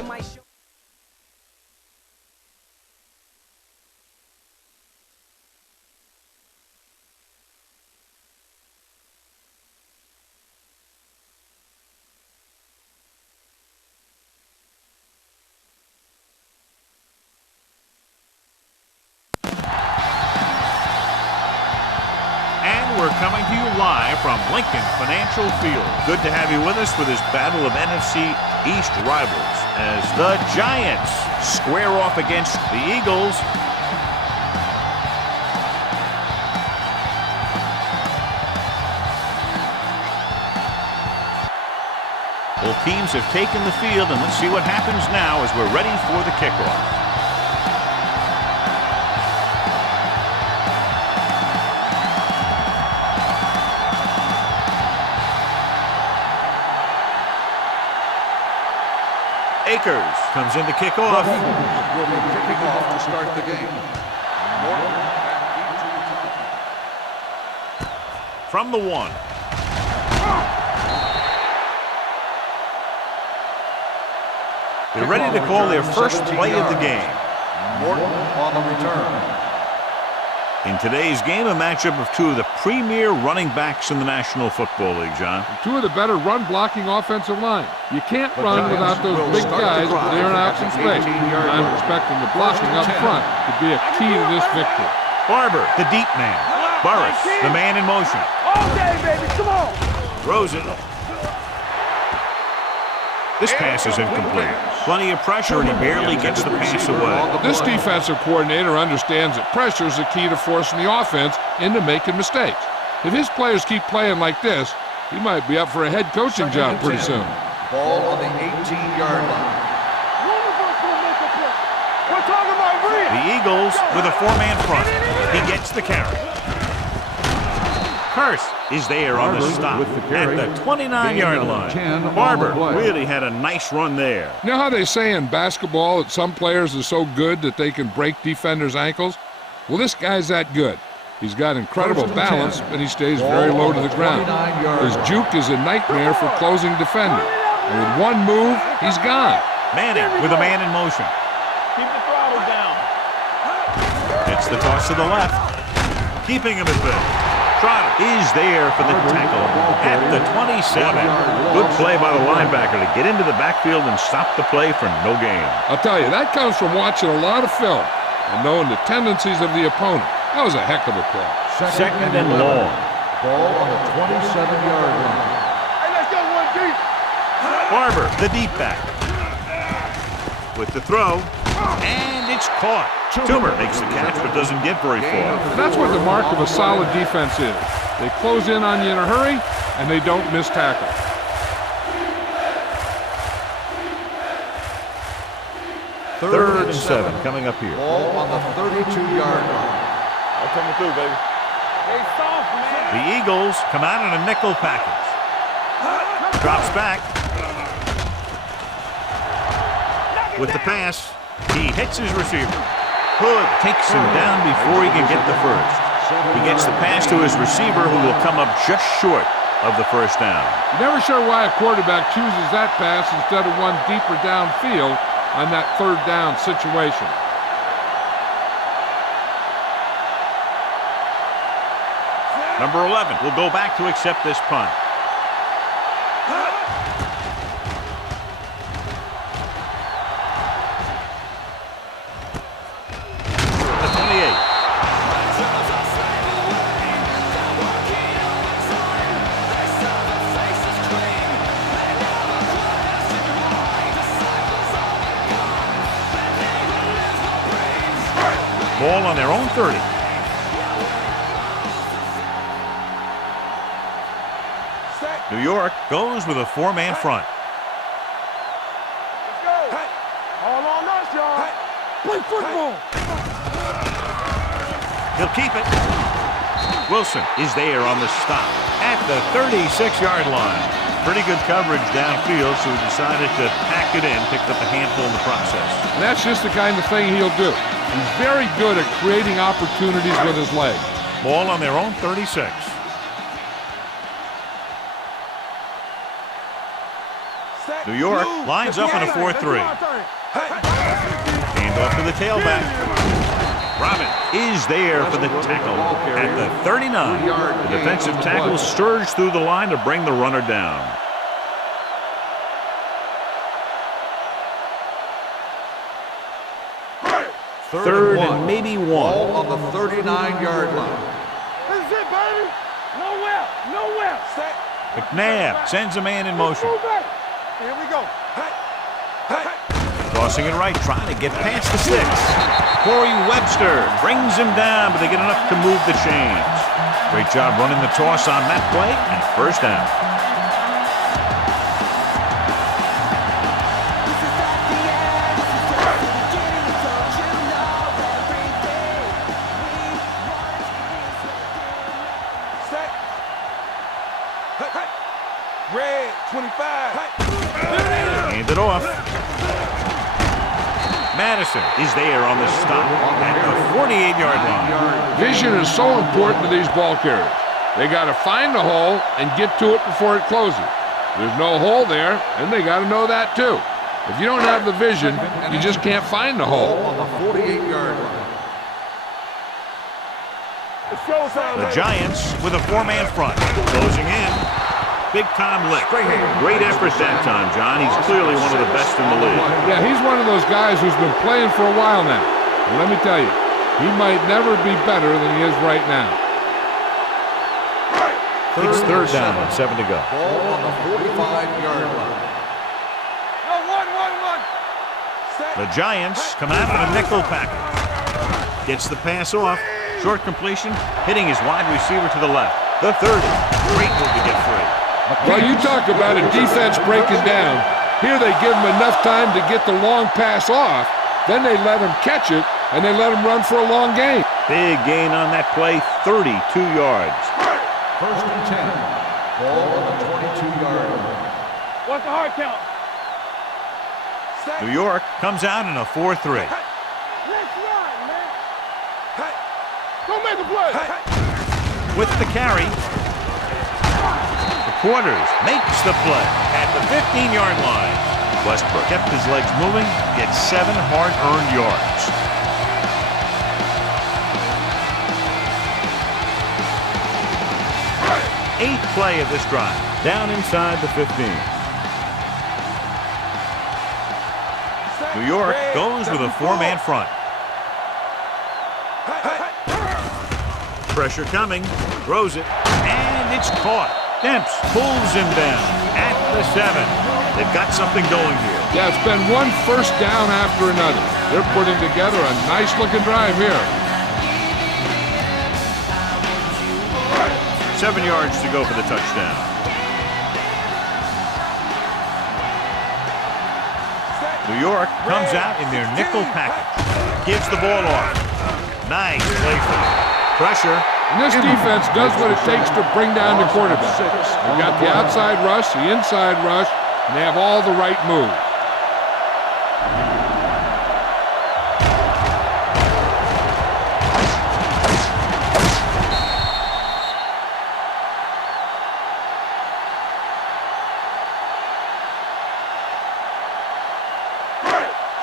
It might show. We're coming to you live from Lincoln Financial Field. Good to have you with us for this battle of NFC East rivals as the Giants square off against the Eagles. Both teams have taken the field, and let's see what happens now as we're ready for the kickoff. Akers comes in to kick off. Will be kicking off to start the game. From the 1. They're ready to call their first play of the game. Morton on the return. In today's game, a matchup of two of the premier running backs in the National Football League, John. Two of the better run-blocking offensive line. You can't run without those big guys clearing out some space. I'm expecting the blocking up front to be a key to this victory. Barber, the deep man. Burris, the man in motion. All day, baby, come on. Throws it. This pass is incomplete. Plenty of pressure, and he barely gets the pass away. This defensive coordinator understands that pressure is the key to forcing the offense into making mistakes. If his players keep playing like this, he might be up for a head coaching job pretty soon. Ball on the 18-yard line. We're talking about real. The Eagles with a 4-man front. He gets the carry. Hurst is there on the stop at the 29-yard line. Barber really had a nice run there. You know how they say in basketball that some players are so good that they can break defenders' ankles? Well, this guy's that good. He's got incredible balance, and he stays very low to the ground. His juke is a nightmare for closing defenders. And with one move, he's gone. Manning with a man in motion. Keep the throttle down. It's the toss to the left. Keeping him at bay. Trotter is there for the tackle at the 27. Good play by the linebacker to get into the backfield and stop the play for no gain. I'll tell you, that comes from watching a lot of film and knowing the tendencies of the opponent. That was a heck of a play. Second and long. Ball on the 27-yard line. Hey, let's go one deep. Barber, the deep back. With the throw, and it's caught. Toomer makes the catch but doesn't get very far. That's what the mark of a solid defense is. They close in on you in a hurry, and they don't miss tackle. Third and 7 coming up here. Ball on the 32-yard line. I'm coming through, baby. Hey, soft, man. The Eagles come out in a nickel package. Drops back. With the pass, he hits his receiver. Hood takes him down before he can get the first. He gets the pass to his receiver, who will come up just short of the first down. Never sure why a quarterback chooses that pass instead of one deeper downfield on that third down situation. Number 11 will go back to accept this punt. Ball on their own 30. New York goes with a 4-man front. Let's go. Hey. All on us, y'all. Hey. Play football. He'll keep it. Wilson is there on the stop at the 36-yard line. Pretty good coverage downfield, so he decided to pack it in, picked up a handful in the process. And that's just the kind of thing he'll do. He's very good at creating opportunities with his legs. Ball on their own 36. New York lines up in a 4-3. Hand off to the tailback. Robin is there for the tackle at the 39. The defensive tackle surged through the line to bring the runner down. Third and maybe one. Ball on the 39-yard line. This is it, baby. Nowhere. Nowhere. Set. McNabb sends a man in motion. Here we go. Crossing it right, trying to get past the 6. Corey Webster brings him down, but they get enough to move the chains. Great job running the toss on that play, and first down. Red 25. Hand it off. Madison is there on the stop at the 48-yard line. Vision is so important to these ball carriers. They got to find the hole and get to it before it closes. There's no hole there, and they got to know that too. If you don't have the vision, you just can't find the hole. On the 48-yard line. The Giants with a 4-man front. Closing in. Big-time lick. Great effort that time, John. He's clearly one of the best in the league. Yeah, he's one of those guys who's been playing for a while now. And let me tell you, he might never be better than he is right now. It's third down and 7 to go. Ball on the 45-yard line. The Giants come out in a nickel package. Gets the pass off. Short completion, hitting his wide receiver to the left. The 30. Great move to get free. Well, you talk about a defense breaking down. Here they give him enough time to get the long pass off. Then they let him catch it, and they let him run for a long gain. Big gain on that play, 32 yards. First and 10. Ball on the 22-yard line. What's the hard count? New York comes out in a 4-3. Let's run, man. Don't make a play. With the carry, the Quarters makes the play at the 15-yard line. Westbrook kept his legs moving, gets 7 hard-earned yards. Eighth play of this drive, down inside the 15. New York goes with a 4-man front. Pressure coming, throws it, and it's caught. Demps pulls him down at the 7. They've got something going here. Yeah, it's been one first down after another. They're putting together a nice-looking drive here. 7 yards to go for the touchdown. New York comes out in their nickel package. Gives the ball off. Nice play for them. Pressure. And this defense does what it takes to bring down the quarterback. They've got the outside rush, the inside rush, and they have all the right moves.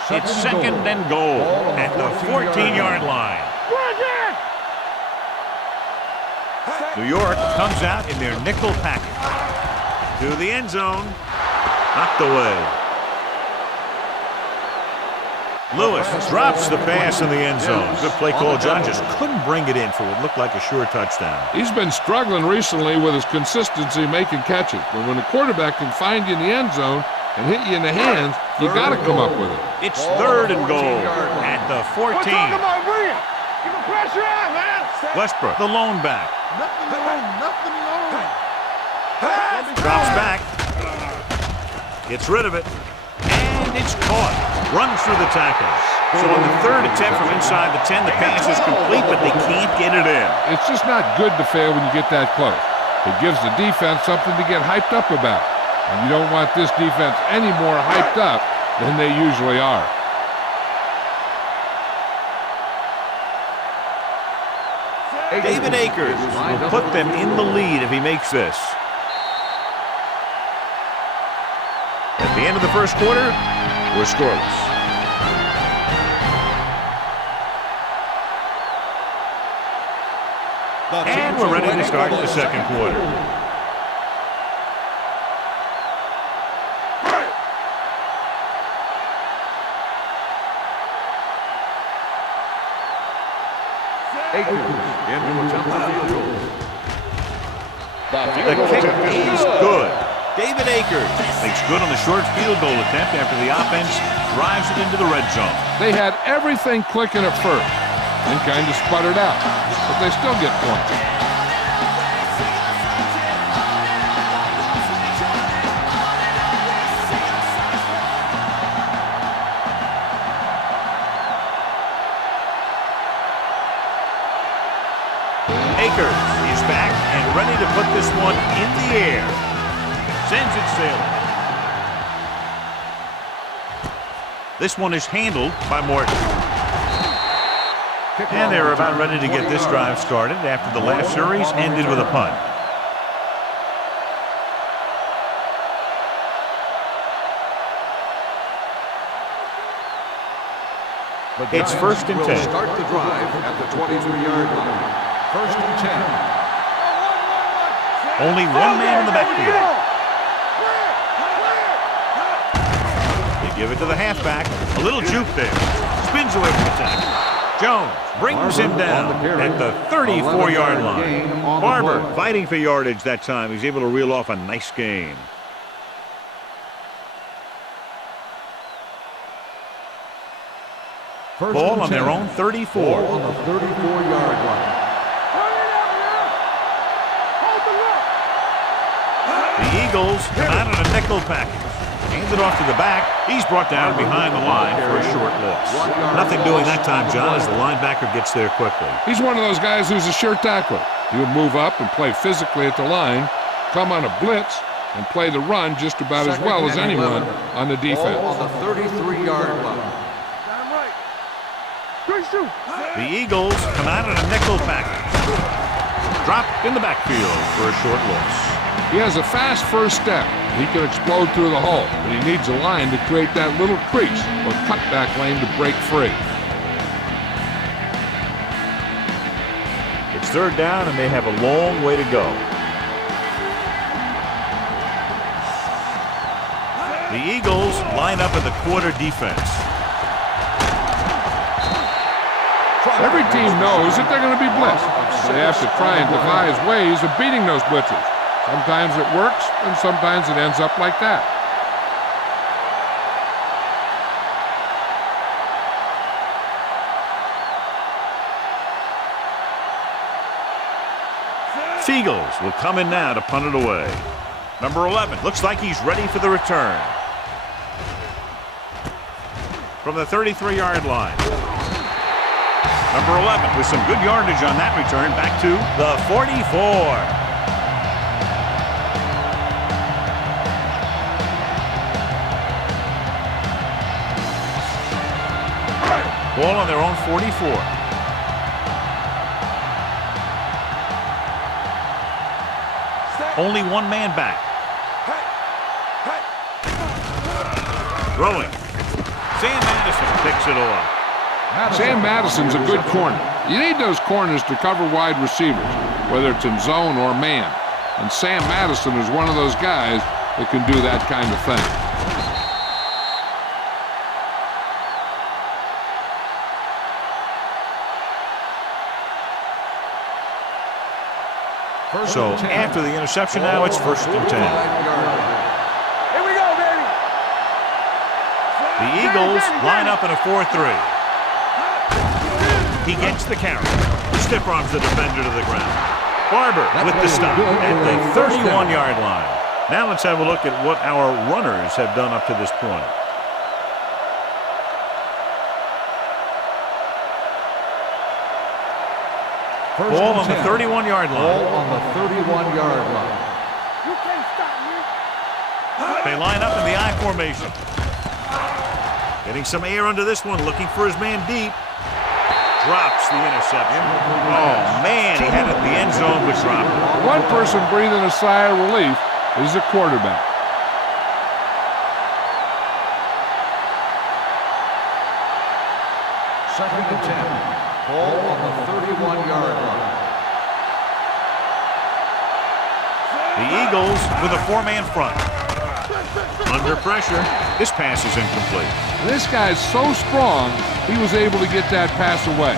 It's second and goal at the 14-yard line. New York comes out in their nickel package. To the end zone. Knocked away. Lewis drops the pass in the end zone. Good play call. John just couldn't bring it in for what looked like a sure touchdown. He's been struggling recently with his consistency making catches. But when a quarterback can find you in the end zone and hit you in the hands, you got to come up with it. It's third and goal at the 14. Keep the pressure on, man. Westbrook, the lone back. Nothing long. Drops back. Gets rid of it. And it's caught. Runs through the tackles. So on the third attempt from inside the 10, the pass is complete, but they can't get it in. It's just not good to fail when you get that close. It gives the defense something to get hyped up about. And you don't want this defense any more hyped up than they usually are. David Akers will put them in the lead if he makes this. And The end of the first quarter, we're scoreless. And we're ready to start the second quarter. The kick is good. David Akers makes good on the short field goal attempt after the offense drives it into the red zone. They had everything clicking at first and kind of sputtered out, but they still get points. Akers is back and ready to put this one in the air. Sends it sailing. This one is handled by Morton. And they're about ready to get this drive started after the last series ended with a punt. It's 1st and 10. Start the drive at the 22-yard line. 1st and 10. Only one man in the backfield. They give it to the halfback. A little juke there. Spins away from the tackle. Jones brings him down at the 34-yard line. Barber fighting for yardage that time. He's able to reel off a nice game. Ball on their own 34. Ball on the 34-yard line. The Eagles come out in a nickel package. Hands it off to the back. He's brought down behind the line for a short loss. Nothing doing that time, John, as the linebacker gets there quickly. He's one of those guys who's a sure tackler. He will move up and play physically at the line, come on a blitz, and play the run just about as well as anyone on the defense. Ball on the 33-yard line. The Eagles come out in a nickel package. Dropped in the backfield for a short loss. He has a fast first step. He can explode through the hole, but he needs a line to create that little crease or cutback lane to break free. It's 3rd down, and they have a long way to go. The Eagles line up in the quarter defense. Every team knows that they're going to be blitzed. They have to try and devise ways of beating those blitzes. Sometimes it works, and sometimes it ends up like that. Seagulls will come in now to punt it away. Number 11 looks like he's ready for the return. From the 33-yard line. Number 11 with some good yardage on that return back to the 44. Ball on their own 44. Only one man back. Throwing. Sam Madison picks it off. Sam Madison's a good corner. You need those corners to cover wide receivers, whether it's in zone or man. And Sam Madison is one of those guys that can do that kind of thing. So after the interception now, it's 1st and 10. Here we go, baby. The Eagles line up in a 4-3. He gets the carry. Stiff arms the defender to the ground. Barber with the stop at the 31-yard line. Now let's have a look at what our runners have done up to this point. Ball on the 31-yard line. Ball on the 31-yard line. You can't stop me. They line up in the I formation. Getting some air under this one, looking for his man deep. Drops the interception. Oh, man, he had it in the end zone, but dropped it. One person breathing a sigh of relief is the quarterback. Second and 10. Ball on the 31-yard line. The Eagles with a four-man front. Under pressure, this pass is incomplete. This guy's so strong, he was able to get that pass away.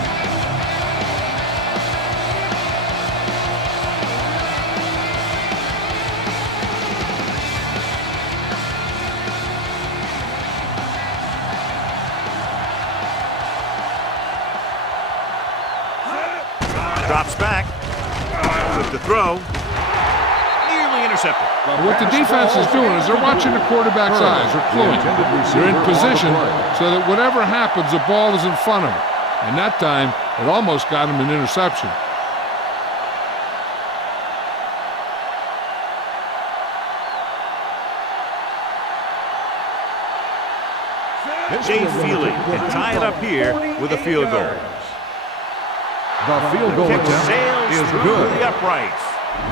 Drops back. With the throw. Nearly intercepted. What the defense is doing is they're watching the quarterback's eyes. They're cluing. They're in position so that whatever happens, the ball is in front of them. And that time, it almost got him an interception. Jay Feely can tie it up here with a field goal. The field goal Kick attempt sails is through good. the uprights.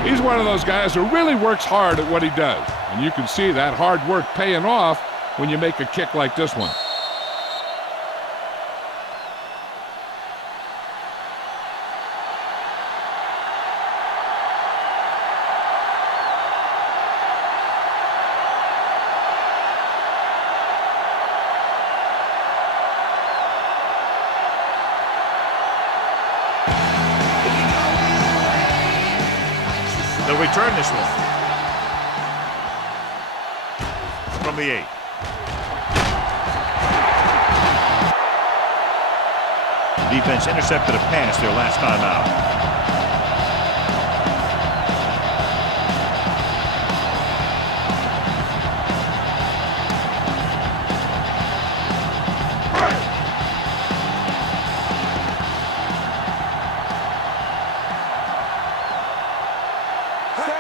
He's one of those guys who really works hard at what he does. And you can see that hard work paying off when you make a kick like this one. They'll return this one. From the 8. Defense intercepted a pass their last time out.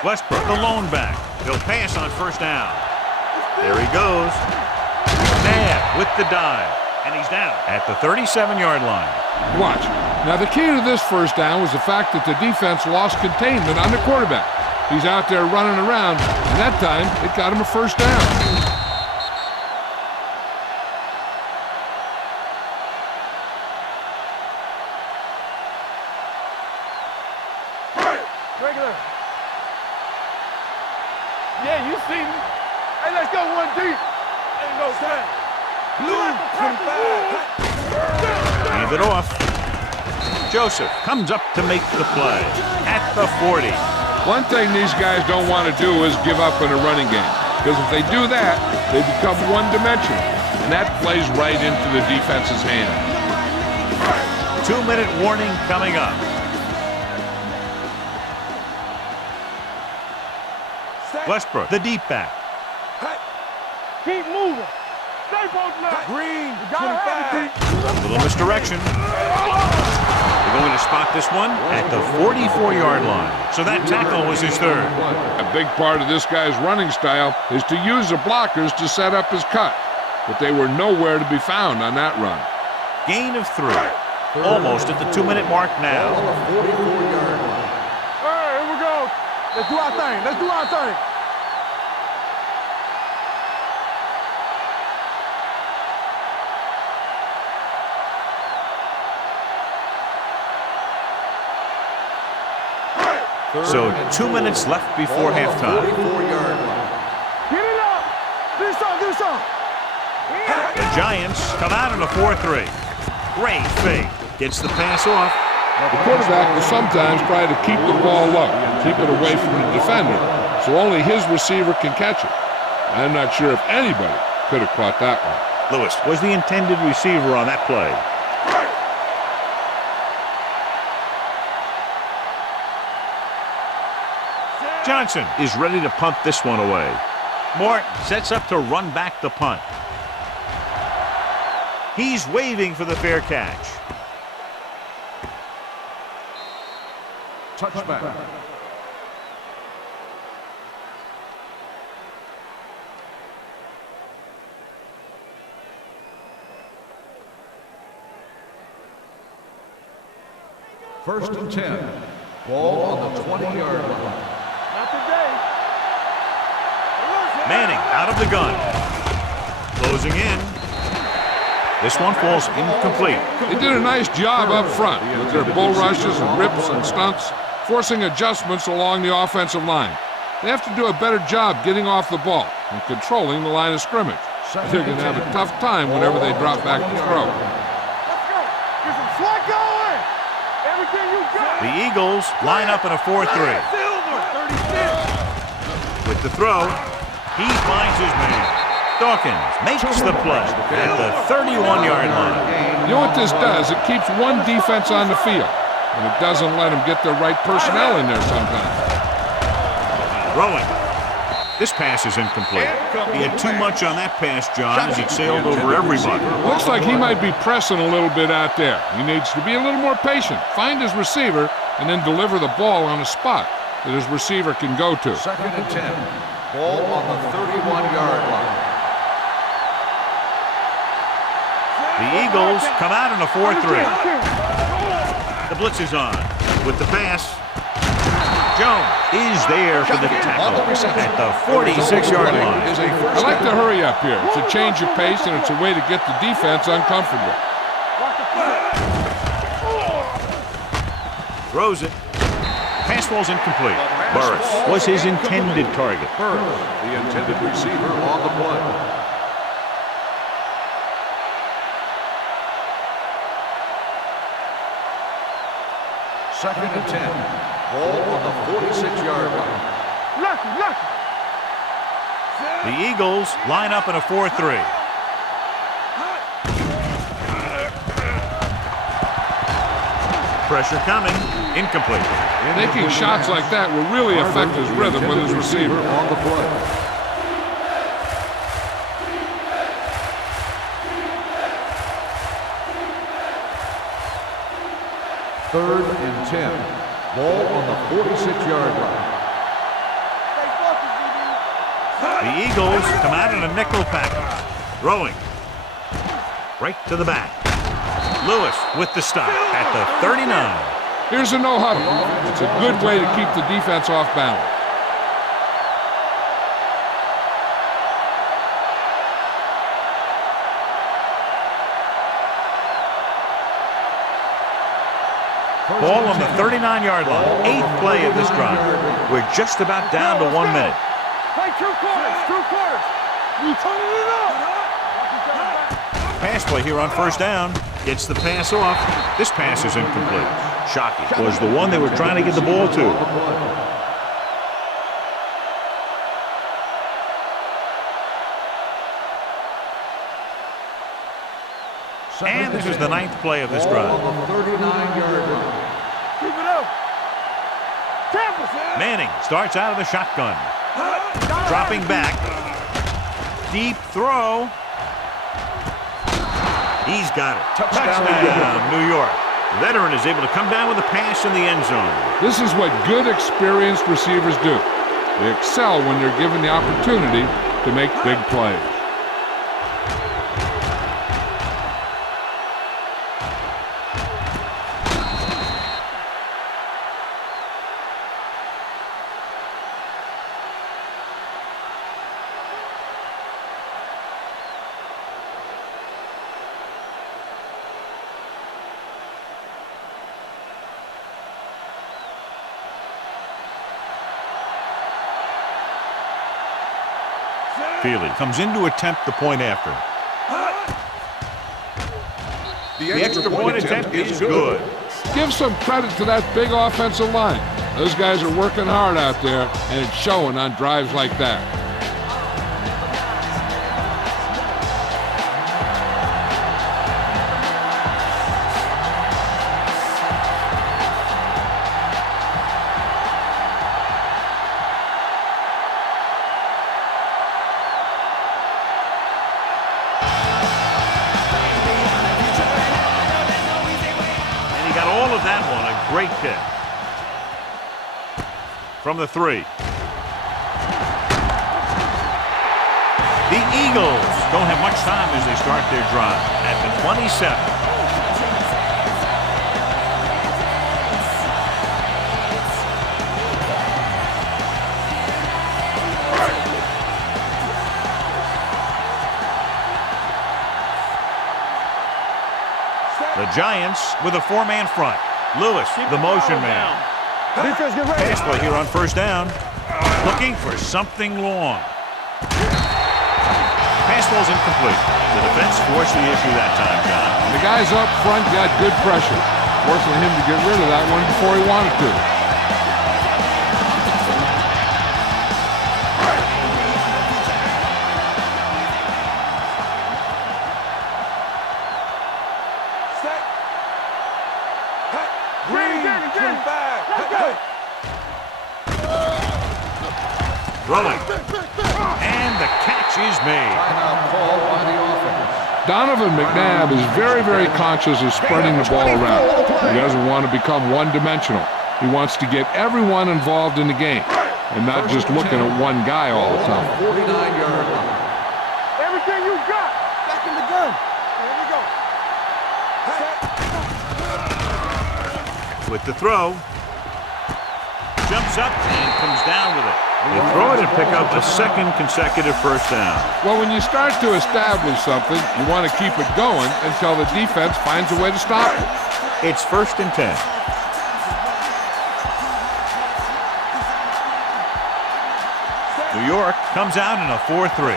Westbrook, the lone back. He'll pass on first down. There he goes. McNabb with the dive. And he's down at the 37-yard line. Watch. Now, the key to this first down was the fact that the defense lost containment on the quarterback. He's out there running around, and that time, it got him a first down. Yeah, you see me. Hey, let's go one deep. Ain't no time. Blue 25. Hand it off. Joseph comes up to make the play at the 40. One thing these guys don't want to do is give up in a running game. Because if they do that, they become one-dimensional. And that plays right into the defense's hand. 2-minute warning coming up. Westbrook, the deep back. Keep moving. Stay both left. Green, 25. A little misdirection. They're going to spot this one at the 44-yard line. So that tackle was his third. A big part of this guy's running style is to use the blockers to set up his cut. But they were nowhere to be found on that run. Gain of 3. Almost at the 2-minute mark now. All right, here we go. Let's do our thing. Let's do our thing. So 2 minutes left before halftime. Get it up. Do something. The Giants come out in a 4-3. Great fake. Gets the pass off. The quarterback will sometimes try to keep the ball low, keep it away from the defender, so only his receiver can catch it. I'm not sure if anybody could have caught that one. Lewis was the intended receiver on that play. Johnson is ready to punt this one away. Morton sets up to run back the punt. He's waving for the fair catch. Touchback. First and 10. Ball on the 20-yard line. Not today. Manning out of the gun. Closing in. This one falls incomplete. They did a nice job up front with their bull rushes and rips and stunts, forcing adjustments along the offensive line. They have to do a better job getting off the ball and controlling the line of scrimmage. They're going to have a tough time whenever they drop back to throw. Let's go. Get some swag going. Everything you got. The Eagles line up in a 4-3. With the throw, he finds his man. Dawkins makes the play at the 31-yard line. You know what this does? It keeps one defense on the field, and it doesn't let them get the right personnel in there sometimes. Throwing. This pass is incomplete. He had too much on that pass, John, as he sailed over everybody. Looks like he might be pressing a little bit out there. He needs to be a little more patient, find his receiver, and then deliver the ball on a spot that his receiver can go to. 2nd and 10. Ball on the 31-yard line. The Eagles come out in a 4-3. The blitz is on. With the pass, Jones is there for the tackle at the 46-yard line. I like to hurry up here. It's a change of pace, and it's a way to get the defense uncomfortable. Throws it. Pass falls incomplete. Burris was his intended target. Burris, the intended receiver on the play. Second and 10. Ball on the 46-yard line. Lucky. The Eagles line up in a 4-3. Pressure coming. Incomplete. Taking shots like that will really affect his rhythm with his receiver. On the play. Third and 10. Ball on the 46-yard line. The Eagles come out in a nickel package. Throwing. Right to the back. Lewis with the stop at the 39. Here's a no huddle. It's a good way to keep the defense off balance. Ball on the 39-yard line. 8th play of this drive. We're just about down to 1 minute. Play 2 quarters. You turning it up. Pass play here on first down. Gets the pass off. This pass is incomplete. Shockey was the one they were trying to get the ball to. And this is the 9th play of this drive. On the 39-yard line. Keep it up. Manning starts out of the shotgun. Dropping back. Deep throw. He's got it. Touchdown, New York. The veteran is able to come down with a pass in the end zone. This is what good, experienced receivers do. They excel when they're given the opportunity to make big plays. Feely comes in to attempt the point after. The extra point attempt is good. Give some credit to that big offensive line. Those guys are working hard out there, and it's showing on drives like that. Great kick. From the 3. The Eagles don't have much time as they start their drive at the 27. The Giants with a four-man front. Lewis, the motion man. Defense, get ready. Pass play here on first down. Looking for something long. Pass ball's incomplete. The defense forced the issue that time, John. The guys up front got good pressure, forcing him to get rid of that one before he wanted to. Rolling. And the catch is made. Timeout call by the offense. Donovan McNabb is very, very conscious of spreading the ball around. He doesn't want to become one-dimensional. He wants to get everyone involved in the game and not just looking at one guy all the time. 49-yard line. Everything you got. Back in the gun. Here we go. With the throw. Jumps up and comes down with it. They throw it and pick up a second consecutive first down. Well, when you start to establish something, you want to keep it going until the defense finds a way to stop it. It's 1st and 10. New York comes out in a 4-3.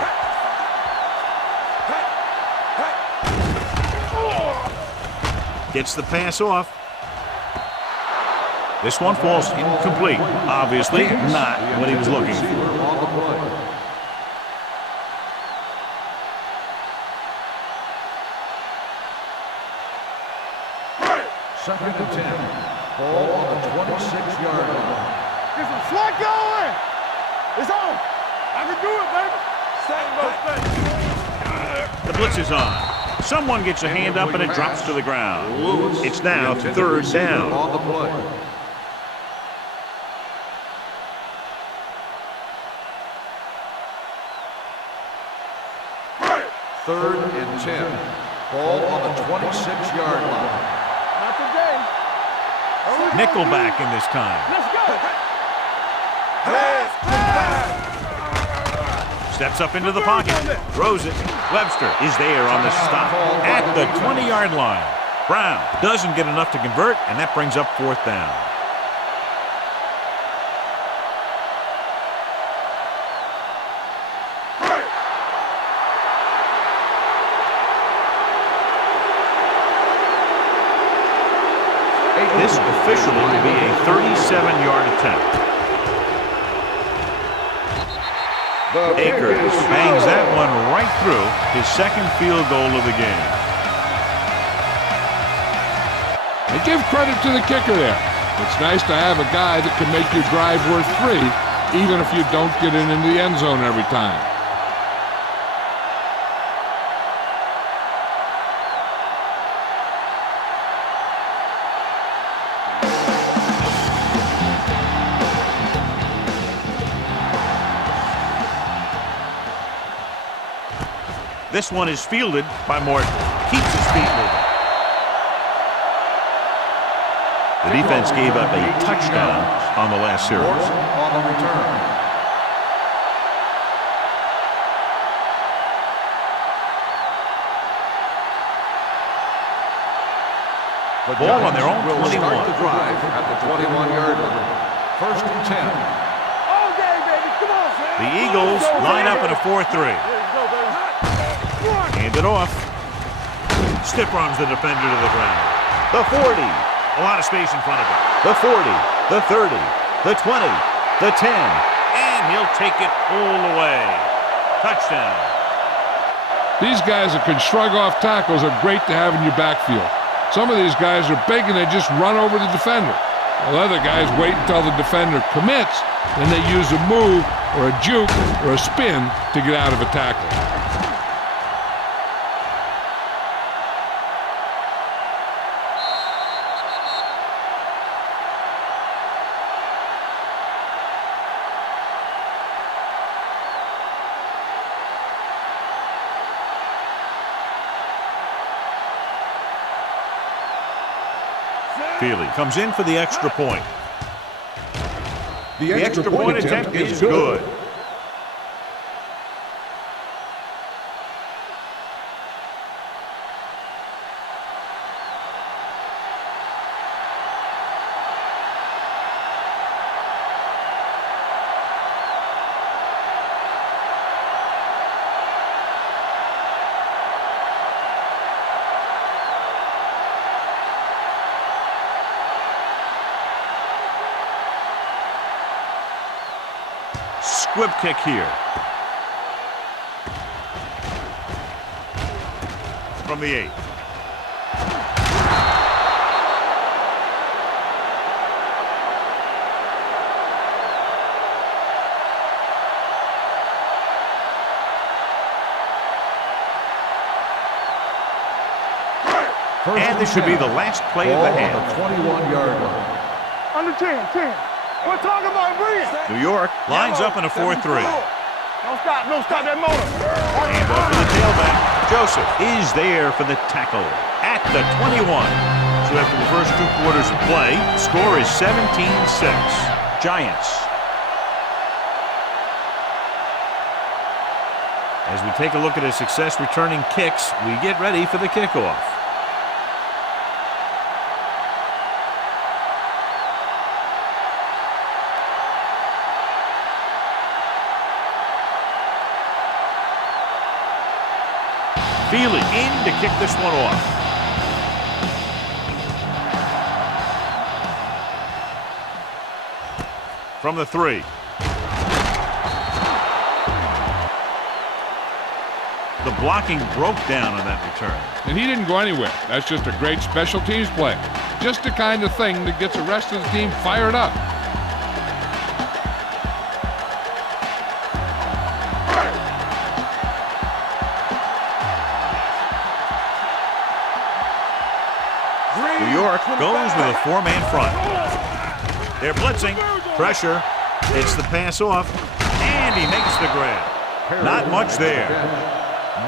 Gets the pass off. This one falls incomplete. Obviously not what he was looking for. Second and 10. Ball on the 26-yard line. Get some slack going. It's on. I can do it, baby. The blitz is on. Someone gets a hand up and it drops to the ground. It's now 3rd down. On the play. Third and 10. Ball on the 26-yard line. Not today. Nickelback in this time. Let's go. Steps up into the pocket. Throws it. Webster is there on the stop at the 20-yard line. Brown doesn't get enough to convert, and that brings up 4th down. This officially will be a 37-yard attempt. Akers bangs that one right through his second field goal of the game. And give credit to the kicker there. It's nice to have a guy that can make your drive worth 3, even if you don't get it into the end zone every time. This one is fielded by Morton. Keeps his feet moving. The defense gave up a touchdown on the last series. On the return. The ball on their own will 21. start the drive at the 21-yard line. 1st and 10. All day, baby. Come on, man. The Eagles line up in a 4-3. Hand it off. Stiff arms the defender to the ground. The 40. A lot of space in front of him. The 40. The 30. The 20. The 10. And he'll take it all the way. Touchdown. These guys that can shrug off tackles are great to have in your backfield. Some of these guys are big and they just run over the defender. While other guys wait until the defender commits, then they use a move or a juke or a spin to get out of a tackle. Feely comes in for the extra point. The extra point attempt is good. Squib kick here. From the 8. And this should be the last play of the half. 21-yard line. Under 10. We're talking about bringing. New York lines up in a 4-3. Don't stop that motor. And off to the tailback. Joseph is there for the tackle at the 21. So after the first 2 quarters of play, the score is 17-6. Giants. As we take a look at his success returning kicks, we get ready for the kickoff. Feely in to kick this one off. From the 3. The blocking broke down on that return. And he didn't go anywhere. That's just a great special teams play. Just the kind of thing that gets the rest of the team fired up. New York goes with a 4-man front. They're blitzing. Pressure. It's the pass off. And he makes the grab. Not much there.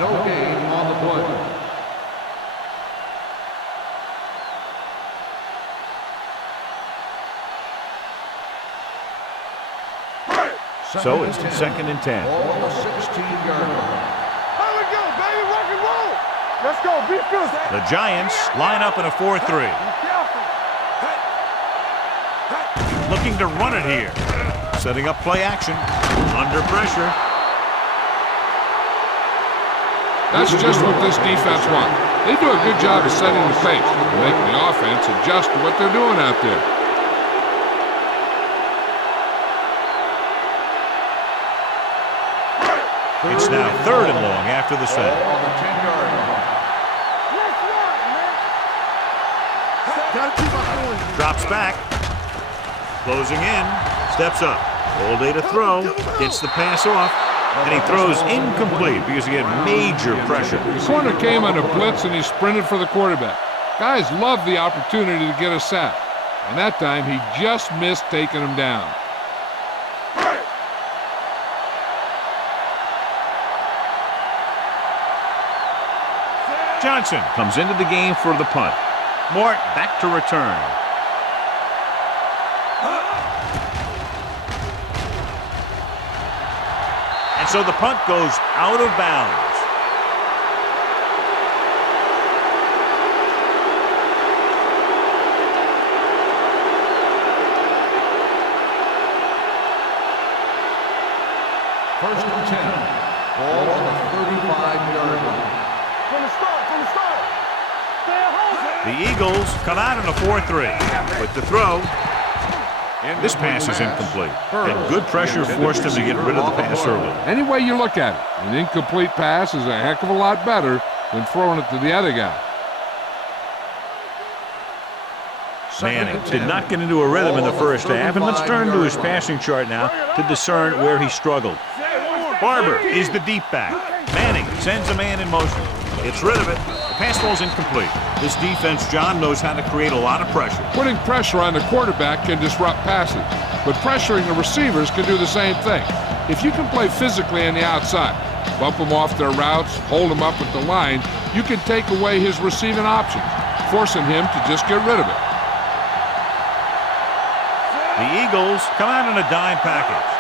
No gain on the play. So it's 2nd and 10. Ball on the 16-yard line. Here we go, baby. Rock and roll. Let's go. Be physical. The Giants line up in a 4-3. Looking to run it here. Setting up play action. Under pressure. That's just what this defense wants. They do a good job of setting the pace and making the offense adjust to what they're doing out there. It's now 3rd and long after the set. Ball on the 10-yard line. Drops back. Closing in. Steps up. All day to throw. Gets the pass off. And he throws incomplete because he had major pressure. The corner came on a blitz and he sprinted for the quarterback. Guys love the opportunity to get a sack. And that time he just missed taking him down. Johnson comes into the game for the punt. Mort back to return. And so the punt goes out of bounds. First and 10. Ball on the 35-yard line. From the start. Stay at home. The Eagles come out in a 4-3. With the throw. This pass is incomplete. And good pressure forced him to get rid of the pass early. Any way you look at it, an incomplete pass is a heck of a lot better than throwing it to the other guy. Manning did not get into a rhythm in the first half, and let's turn to his passing chart now to discern where he struggled. Barber is the deep back. Manning sends a man in motion. Gets rid of it. The pass ball's incomplete. This defense, John, knows how to create a lot of pressure. Putting pressure on the quarterback can disrupt passes, but pressuring the receivers can do the same thing. If you can play physically on the outside, bump them off their routes, hold them up at the line, you can take away his receiving options, forcing him to just get rid of it. The Eagles come out in a dime package.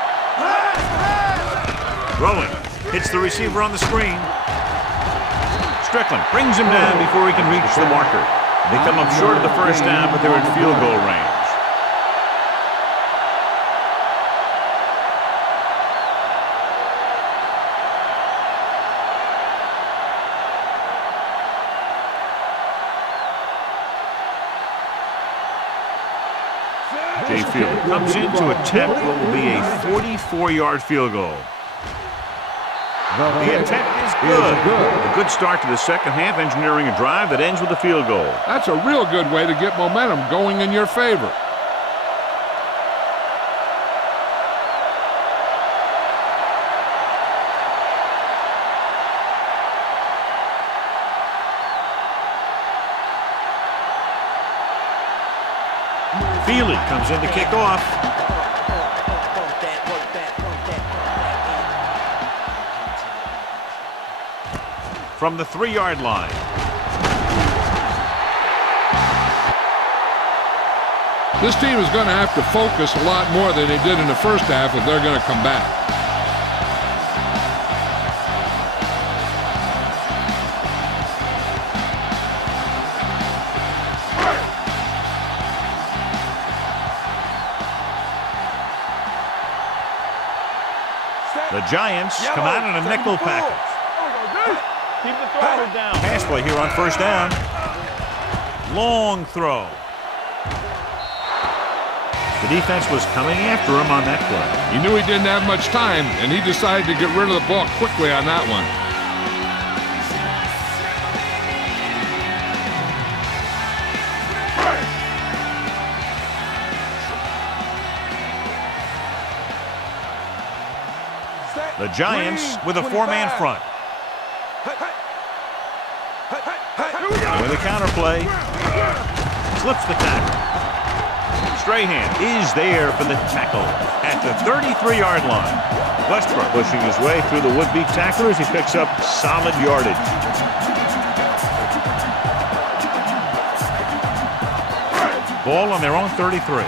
Throwing. Hits the receiver on the screen. Strickland brings him down before he can reach the marker. They come up short of the first down, but they're in field goal range. Dave Field comes in to attempt what will be a 44-yard field goal. The attempt is good. A good start to the second half, engineering a drive that ends with a field goal. That's a real good way to get momentum going in your favor. Feely comes in to kick off. From the 3-yard line. This team is going to have to focus a lot more than they did in the first half if they're going to come back. The Giants come out in a nickel package. Keep the throttle down. Pass play here on first down. Long throw. The defense was coming after him on that play. He knew he didn't have much time, and he decided to get rid of the ball quickly on that one. The Giants with a 4-man front. With a counterplay. Slips the tackle. Strahan is there for the tackle at the 33-yard line. Westbrook pushing his way through the would-be tacklers. He picks up solid yardage. Ball on their own 33.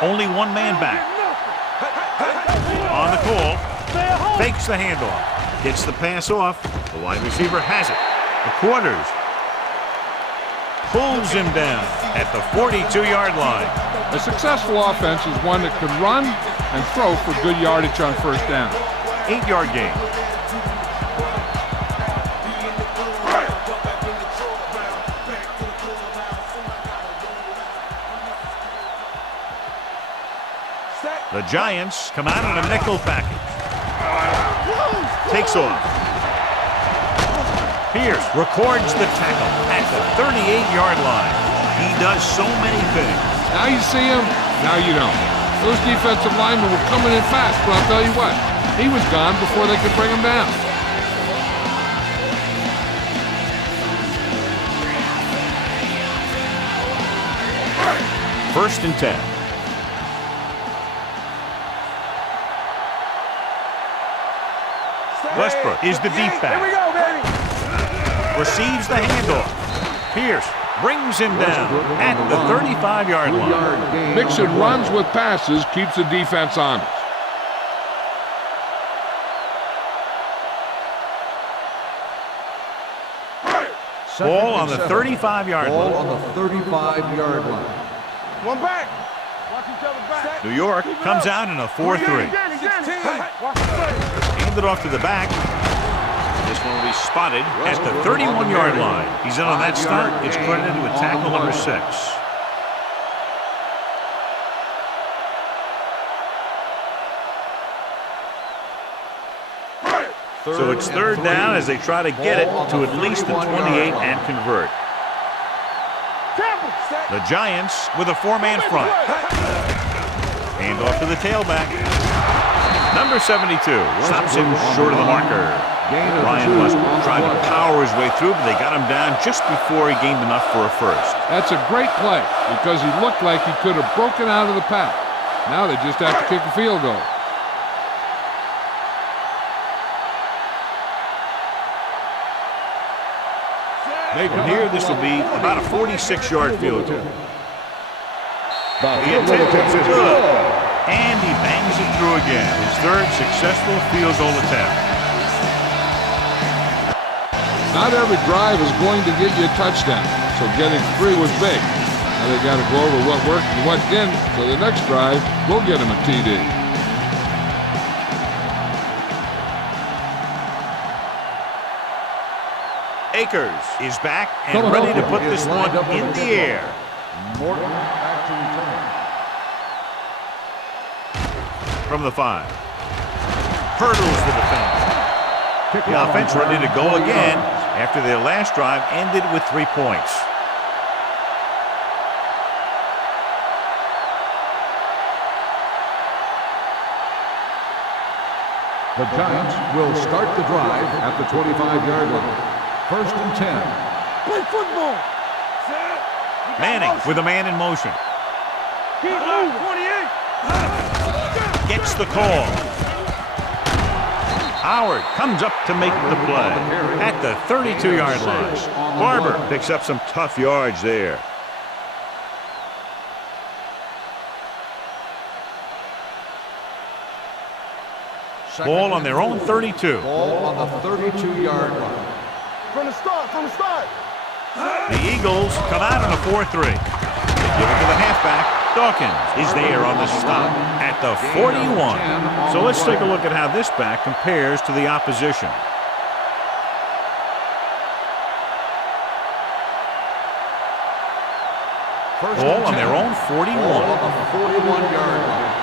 Only one man back. On the call. Fakes the handoff. Gets the pass off. The wide receiver has it. The quarters. Pulls him down at the 42-yard line. A successful offense is one that can run and throw for good yardage on first down. 8-yard gain. The Giants come out in a nickel package. Takes off. Pierce records the tackle at the 38-yard line. He does so many things. Now you see him, now you don't. Those defensive linemen were coming in fast, but I'll tell you what, he was gone before they could bring him down. First and 10. Westbrook is the deep back. Here we go, baby. Receives the handoff. Pierce brings him down at the 35-yard line. Mixing runs with passes keeps the defense honest. Ball on the 35-yard Ball line. on the 35-yard line. One back. Watch each other back. New York comes out in a 4-3. Handed off to the back. This one will be spotted at the 31-yard line. He's in on that stunt. Gets credited with tackle number 6. So it's third down as they try to get it to at least the 28 and convert. The Giants with a 4-man front. Hand off to the tailback. Number 72 stops him short of the marker. Ryan Westbrook tried to power his way through, but they got him down just before he gained enough for a first. That's a great play because he looked like he could have broken out of the pack. Now they just have to kick a field goal. From here, this will be about a 46-yard field goal. The attempt is good, and he bangs it through again. His third successful field goal attempt. Not every drive is going to get you a touchdown, so getting 3 was big. Now they got to go over what worked and what didn't, so the next drive will get him a TD. Akers is back and ready to put this one in the air. Morton back to return. From the 5. Hurdles the defense. The offense ready to go again after their last drive ended with 3 points. The Giants will start the drive at the 25-yard line. 1st and 10. Play football. Manning with a man in motion. Keep moving. 28. Gets the call. Howard comes up to make the play at the 32-yard line. Barber picks up some tough yards there. Ball on their own 32. Ball on the 32-yard line. From the start. The Eagles come out on a 4-3. They give it to the halfback. Dawkins is there on the stop at the 41. So let's take a look at how this back compares to the opposition. Ball on their own 41. Ball on the 41-yard line.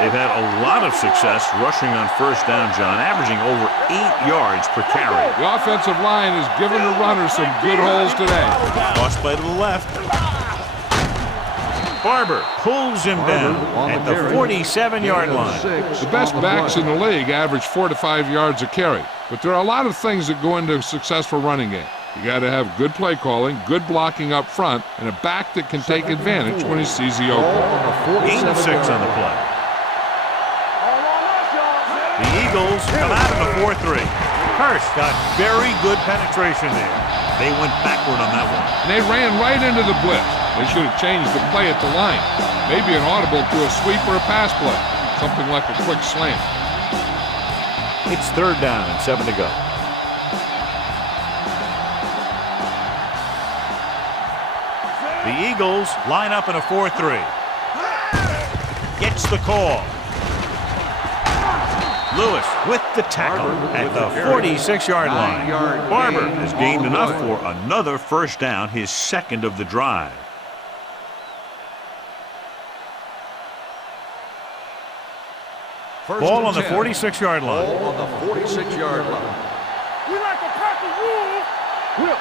They've had a lot of success rushing on 1st down, John, averaging over 8 yards per carry. The offensive line has given the runners some good holes today. Cross play to the left. Barber pulls him down at the 47-yard line. The best backs in the league average 4 to 5 yards a carry. But there are a lot of things that go into a successful running game. You got to have good play calling, good blocking up front, and a back that can take advantage when he sees the open. 8-6 on the play. The Eagles come out of the 4-3. Hurst got very good penetration there. They went backward on that one. And they ran right into the blitz. They should have changed the play at the line. Maybe an audible to a sweep or a pass play. Something like a quick slant. It's 3rd down and 7 to go. The Eagles line up in a 4-3. Gets the call. Lewis with the tackle at the 46-yard line. Barber has gained enough for another 1st down, his 2nd of the drive. Ball on the 46-yard line. Ball on the 46-yard line. We like to practice rules. Whip.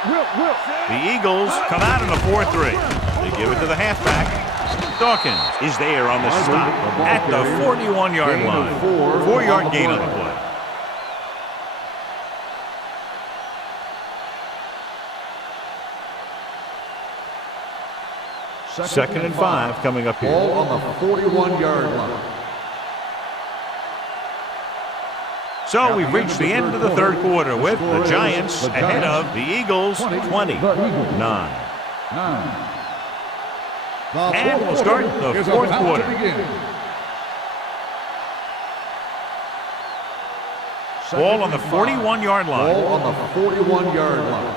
The Eagles come out in a 4-3. They give it to the halfback. Dawkins is there on the stop at the 41-yard line. 4-yard gain on the play. Second and 5 coming up here. Ball on the 41-yard line. So we've reached the end of the 3rd quarter with the Giants ahead of the Eagles 20-9. And we'll start the 4th quarter. Ball on the 41-yard line. Ball on the 41-yard line.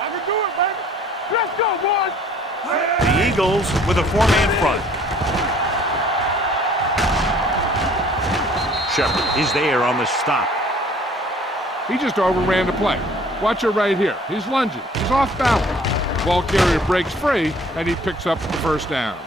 I can do it, baby. Let's go, boys. The Eagles with a 4-man front. Shepard is there on the stop. He just overran the play. Watch it right here. He's lunging. He's off balance. Ball carrier breaks free, and he picks up the 1st down.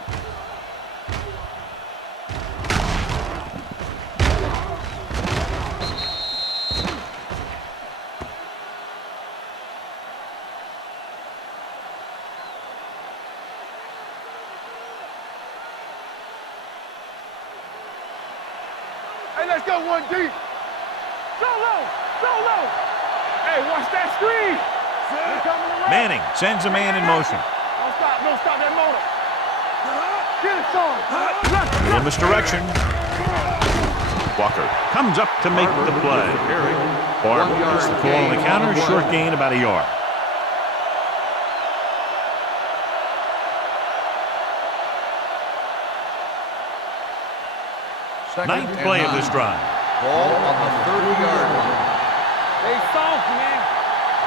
Hey, let's go 1 deep. Go low. Hey, watch that screen. Manning sends a man in motion. Don't stop that motor. Get it, Sean. Little misdirection. Walker comes up to make the play. Barber gets the call on the counter. Short gain about a yard. Ninth play of this drive. Ball on the 30-yard line. They soft, man.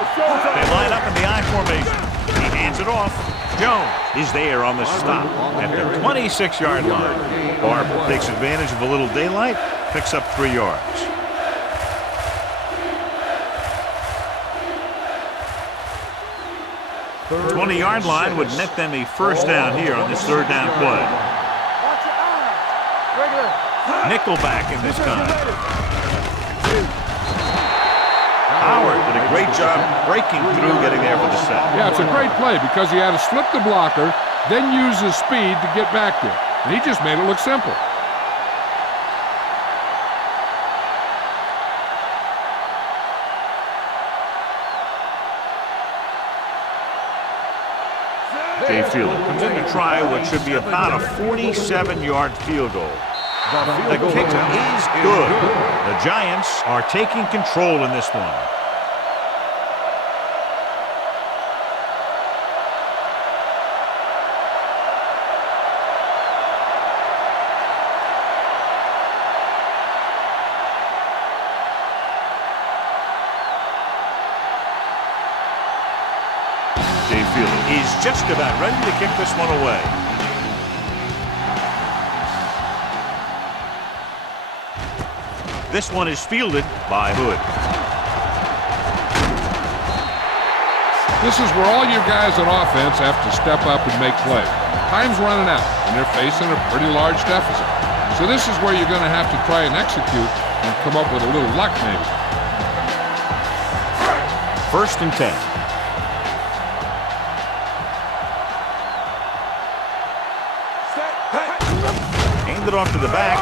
They line up in the I formation. He hands it off. Jones is there on the stop at the 26-yard line. Barber takes advantage of a little daylight, picks up 3 yards. 20-yard line would net them a first down here on this third down play. Watch your eyes. Regular. Nickelback in this time. Howard did a great job breaking through, getting there for the sack. Yeah, it's a great play because he had to slip the blocker, then use his speed to get back there. And he just made it look simple. Jay Field comes in to try what should be about a 47-yard field goal. The kick is good. The Giants are taking control in this one. Jay Field is just about ready to kick this one away. This one is fielded by Hood. This is where all your guys on offense have to step up and make plays. Time's running out, and they're facing a pretty large deficit. So this is where you're going to have to try and execute and come up with a little luck, maybe. 1st and 10. Hand it off to the back.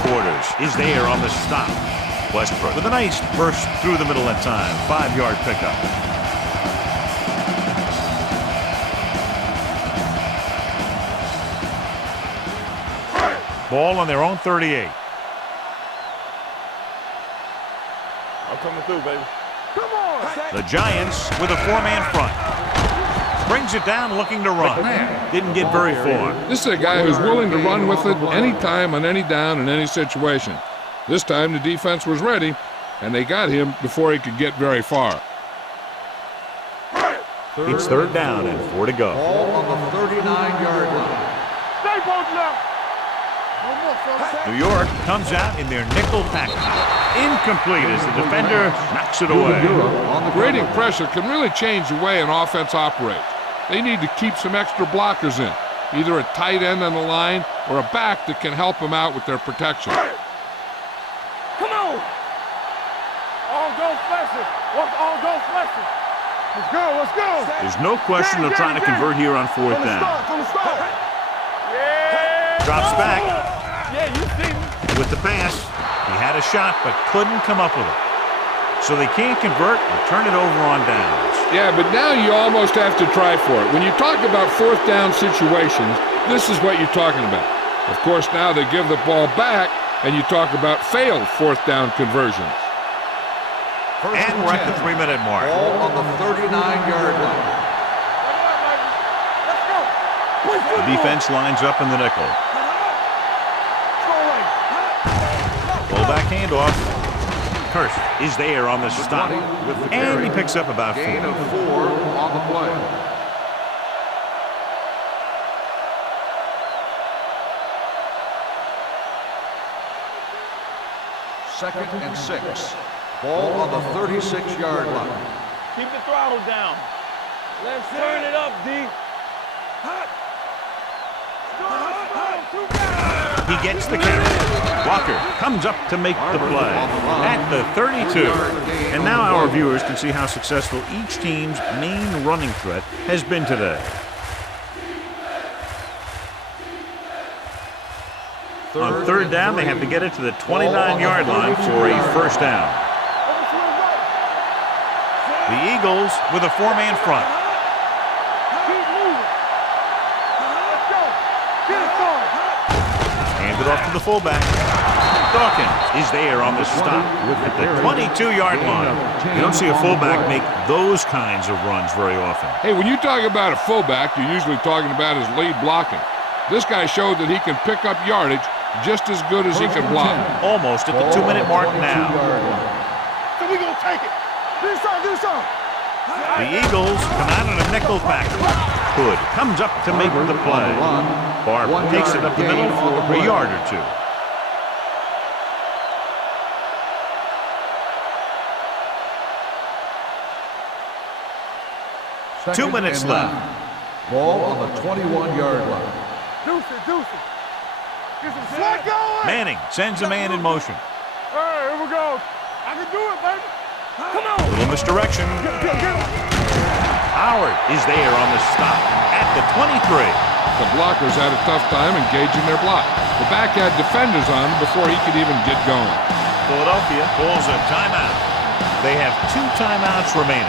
Quarters is there on the stop. Westbrook with a nice burst through the middle that time. 5-yard pickup. Ball on their own 38. I'm coming through, baby. Come on. The Giants with a 4-man front. Brings it down looking to run. Didn't get very far. This is a guy who's willing to run with it anytime, on any down, in any situation. This time the defense was ready, and they got him before he could get very far. It's 3rd down and 4 to go. Ball on the 39-yard line. Stay both left. No more, fellas. New York comes out in their nickel package. Incomplete as the defender knocks it away. Creating pressure can really change the way an offense operates. They need to keep some extra blockers in, either a tight end on the line or a back that can help them out with their protection. Come on. All go flexing. All go flexing. Let's go. Let's go. There's no question of trying to convert here on 4th down. From the start. Yeah. Drops back. Yeah, you see me. With the pass. He had a shot but couldn't come up with it. So they can't convert and turn it over on downs. Yeah, but now you almost have to try for it. When you talk about 4th down situations, this is what you're talking about. Of course, now they give the ball back, and you talk about failed 4th down conversions. And we're at the 3-minute mark. Ball on the 39-yard line. The defense lines up in the nickel. Fullback handoff. Hurst is there on the stop. And he picks up about 4. Gain of 4 on the play. Second and 6. Ball on the 36-yard line. Keep the throttle down. Let's turn it up, D. He gets the carry. Walker comes up to make the play at the 32. And now our viewers can see how successful each team's main running threat has been today. On 3rd down, they have to get it to the 29-yard line for a first down. The Eagles with a 4-man front. Handed off to the fullback. Dawkins is there on the stop at the 22-yard line. You don't see a fullback make those kinds of runs very often. Hey, when you talk about a fullback, you're usually talking about his lead blocking. This guy showed that he can pick up yardage just as good as he can block. Almost at the 2-minute mark now. So we gonna take it. Do something. The Eagles come out in a nickel package. Hood comes up to make the play. Barber takes it up the middle for a yard or 2. 2 minutes left. Ball on the 21-yard line. Deuce it. Get some slack going. Manning sends a man in motion. All right, here we go. I can do it, baby. Come on. Little misdirection. Get him. Howard is there on the stop at the 23. The blockers had a tough time engaging their block. The back had defenders on him before he could even get going. Philadelphia pulls a timeout. They have 2 timeouts remaining.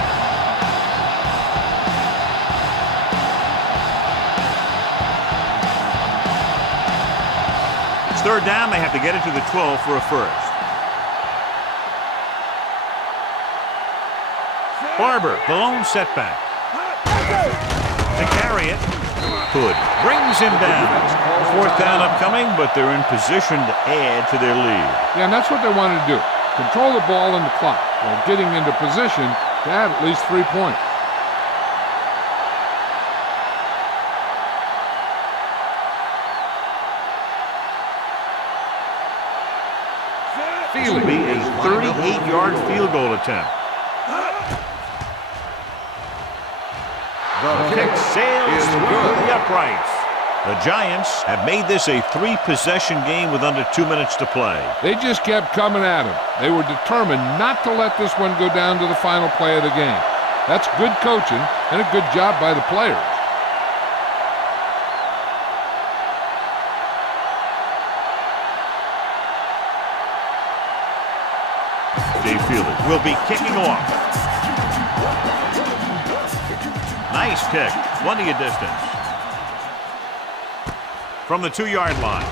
It's third down. They have to get it to the 12 for a first. Barber, the lone setback. To carry it, Hood brings him down. Fourth down upcoming, but they're in position to add to their lead. Yeah, and that's what they wanted to do. Control the ball and the clock while getting into position to add at least 3 points. This will be a 38-yard field goal attempt. The kick sails through the uprights. The Giants have made this a 3-possession game with under 2 minutes to play. They just kept coming at him. They were determined not to let this one go down to the final play of the game. That's good coaching and a good job by the players. Jay Fielder will be kicking off. Nice kick, plenty of distance. From the 2-yard line.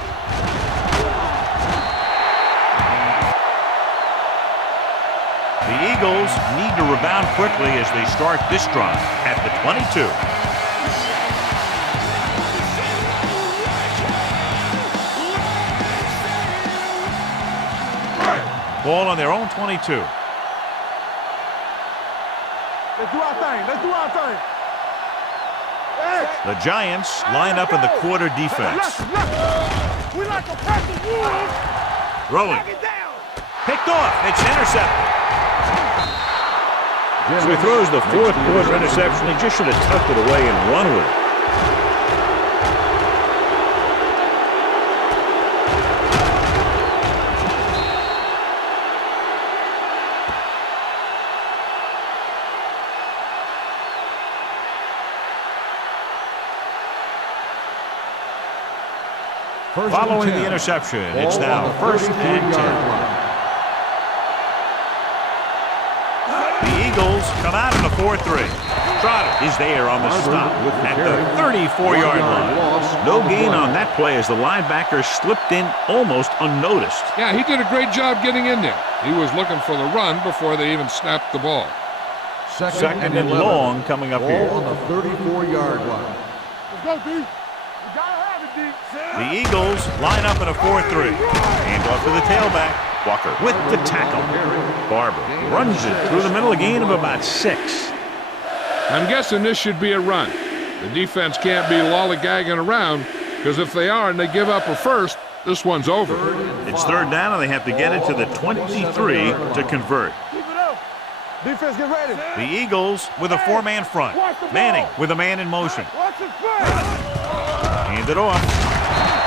The Eagles need to rebound quickly as they start this drive at the 22. Ball on their own 22. Let's do our thing. The Giants line up in the quarter defense. We like to press the wolves. Rolling. Picked off. It's intercepted. So he throws the fourth quarter interception. He just should have tucked it away and run with it. Following the interception, it's now first and 10. The Eagles come out in a 4-3. Trotter is there on the stop at the 34-yard line. No gain on that play as the linebacker slipped in almost unnoticed. Yeah, he did a great job getting in there. He was looking for the run before they even snapped the ball. Second and long coming up here. On the 34-yard line. Let's go, D. You gotta have it, D. The Eagles line up in a 4-3. Hand off to the tailback. Walker with the tackle. Barber runs it through the middle, a gain of about 6. I'm guessing this should be a run. The defense can't be lollygagging around, because if they are and they give up a first, this one's over. It's third down, and they have to get it to the 23 to convert. Keep it up. Defense, get ready. The Eagles with a 4-man front. Manning with a man in motion. Watch the play. Hand it off.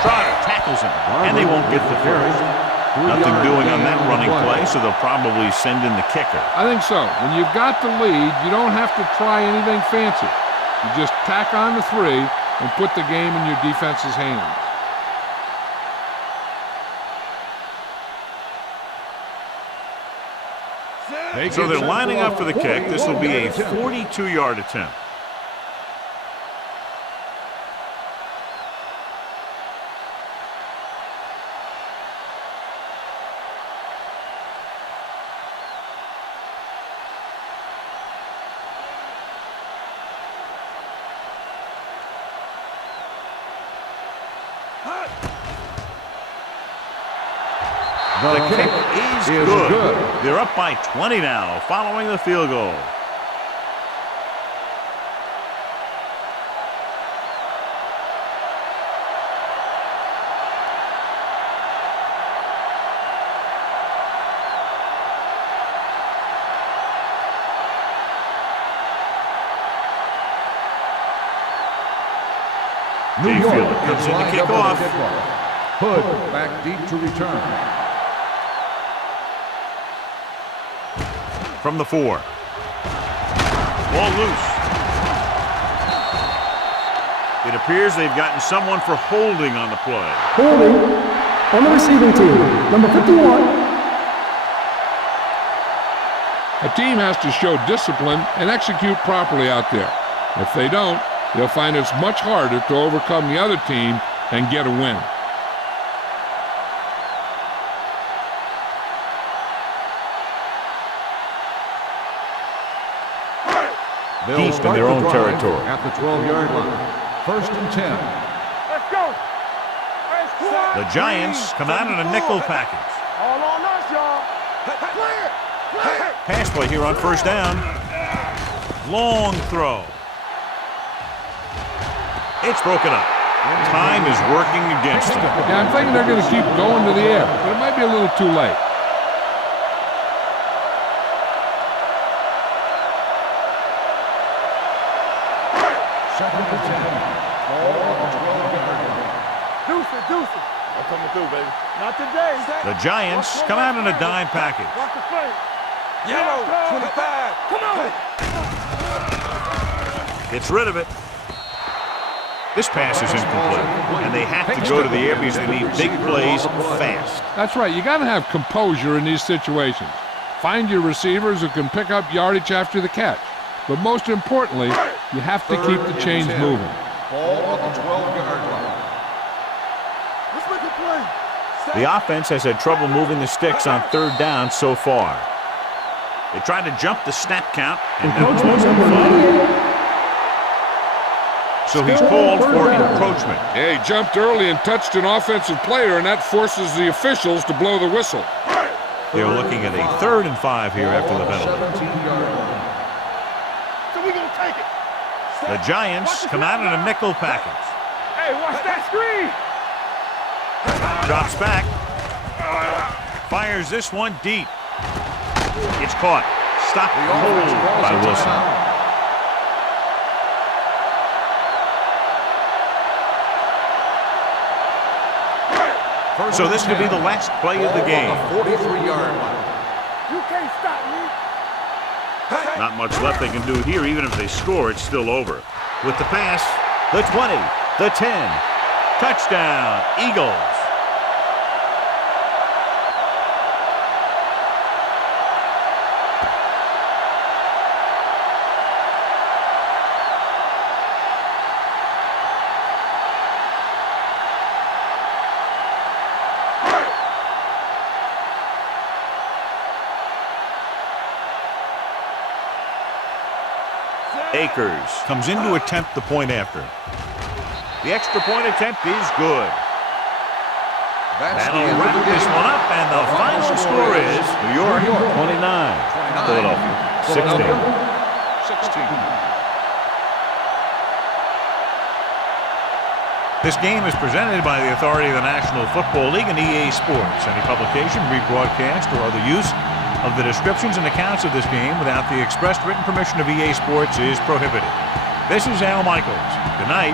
Trotter tackles him, and they won't get the first. Nothing doing on that running play, so they'll probably send in the kicker. I think so. When you've got the lead, you don't have to try anything fancy. You just tack on the 3 and put the game in your defense's hands. So they're lining up for the kick. This will be a 42-yard attempt. The kick is good. They're up by 20 now, following the field goal. New York Mayfield comes is in to lined kick up with off. the kickoff. Hood back deep to return. From the 4. Ball loose. It appears they've gotten someone for holding on the play. Holding on the receiving team, number 51. A team has to show discipline and execute properly out there. If they don't, they'll find it's much harder to overcome the other team and get a win. Deep in their own territory. At the 12-yard line. 1st and 10. Let's go. Hey, squad. The Giants come out in a nickel package. All on us, y'all. Clear. Clear. Pass play here on 1st down. Long throw. It's broken up. Time is working against them. Yeah, I'm thinking they're going to keep going to the air, but it might be a little too late. Deuce. I'm coming through, baby. Not today. The Giants come out in a dime package. Watch the flank. Yellow, 25. Come on. Gets rid of it. This pass is incomplete, and they have to go to the air because they need big plays fast. That's right. You got to have composure in these situations. Find your receivers who can pick up yardage after the catch. But most importantly, you have to keep the chains moving. Ball at the 12-yard line. Let's make a play. The offense has had trouble moving the sticks on 3rd down so far. They tried to jump the snap count, and now it's fine. So he's called for encroachment. Yeah, he jumped early and touched an offensive player, and that forces the officials to blow the whistle. They're looking at a 3rd and 5 here after the penalty. 17-yard line. So we gonna take it. The Giants come out in a nickel package. Hey, watch that screen. Drops back. Fires this one deep. It's caught. Stopped cold by Wilson. So this could be the last play of the game. 43-yard line. You can't stop me. Not much left they can do here. Even if they score, it's still over. With the pass, the 20, the 10. Touchdown, Eagles. Akers comes in to attempt the point after. The extra point attempt is good. That'll wrap this one up, and the final score is New York 29, Philadelphia 16. This game is presented by the authority of the National Football League and EA Sports. Any publication, rebroadcast, or other use of the descriptions and accounts of this game without the expressed written permission of EA Sports is prohibited. This is Al Michaels. Good night.